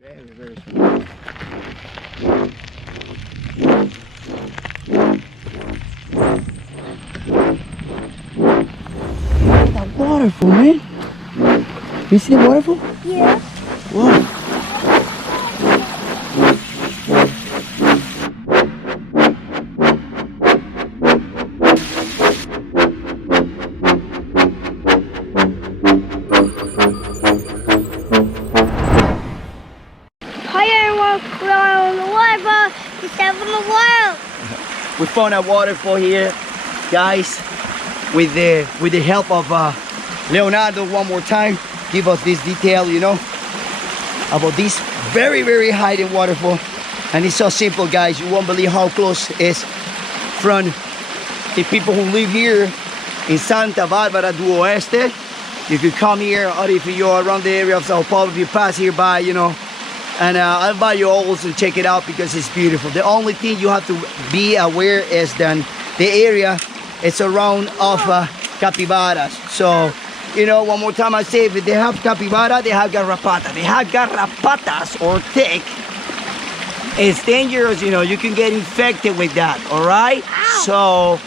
Very, very small. That waterfall, man. You see the waterfall? Yeah. Whoa. We found a waterfall here, guys, with the help of Leonardo one more time. Give us this detail, you know, about this very, very hidden waterfall. And it's so simple, guys. You won't believe how close it is from the people who live here in Santa Barbara do Oeste. You could come here, or if you're around the area of Sao Paulo, if you pass here by, you know, and I invite you always to check it out because it's beautiful. The only thing you have to be aware is that the area is around of capybaras. So, you know, one more time I say, if they have capybara, they have garrapata. They have garrapatas or tick. It's dangerous, you know, you can get infected with that, all right? Ow. So,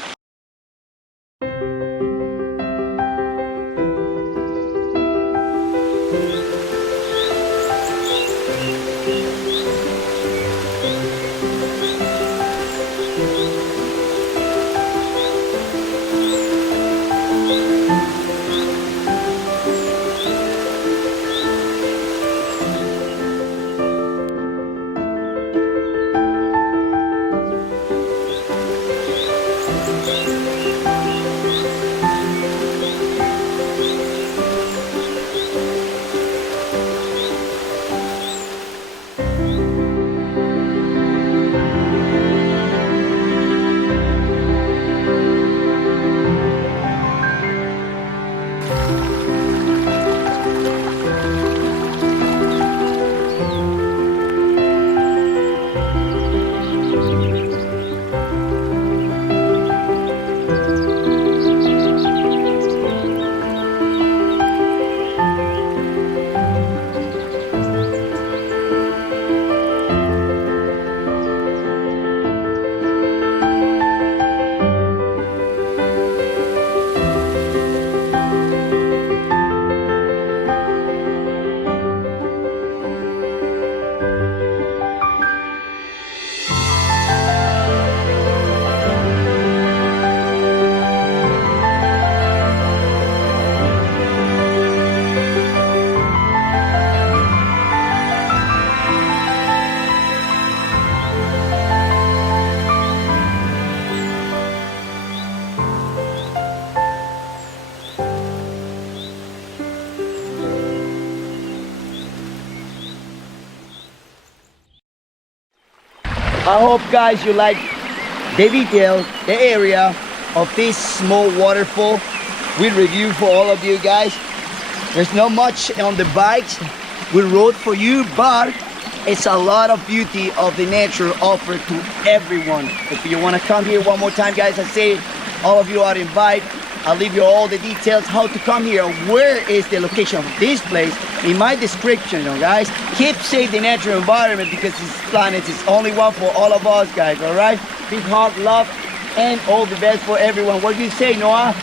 I hope, guys, you like the detail, the area of this small waterfall. We review for all of you guys. There's not much on the bikes we rode for you, but it's a lot of beauty of the nature offered to everyone. If you want to come here one more time, guys, I say all of you are invited. I'll leave you all the details how to come here. Where is the location of this place in my description, you know, guys. Keep safe the natural environment because this planet is only one for all of us, guys. All right, big heart, love, and all the best for everyone. What do you say, Noah?